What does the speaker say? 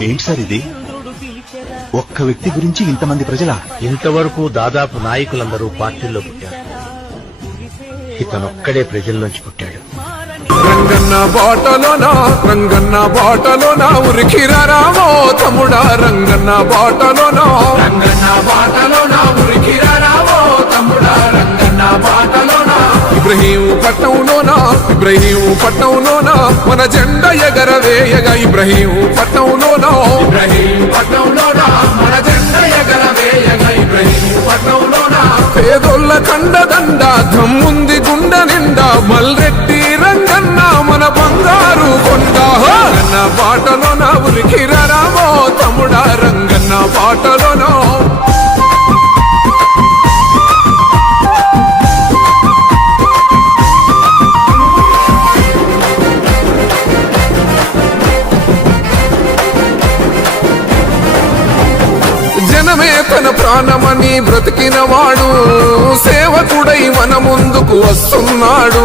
ఏంటి సార్ ఇది? ఒక్క వ్యక్తి గురించి ఇంతమంది ప్రజలా? ఇంతవరకు దాదాపు నాయకులందరూ పార్టీల్లో పుట్టారు. ఇతనొక్కడే ప్రజల్లోంచి పుట్టాడు. రంగన్న బాటలోనా ఉరికిరామో తమ్ముడా, రంగన్న బాటలోనా ఉరికిరామో తమ్ముడా, రంగన్న బాటలోనా. ఇబ్రహీం పట్నంలోనా మన జెండా ఎగరవేయగా, ఇబ్రహీం పట్నంలోనా మన జెండా ఎగరవేయగా, ఇబ్రహీం పట్నంలోనా. పేదోళ్ళ కండదండ దమ్ముంది గుండె నిండా, మల్రెడ్డి రంగన్న మన బంగారు కొండ. రంగన్న బాటలోనా ఉరికిరామో తమ్ముడా, రంగన్న బాటలోనా. జనమే తన ప్రాణమని బ్రతికిన వాడు, సేవకుడై మన ముందుకు వస్తున్నాడు.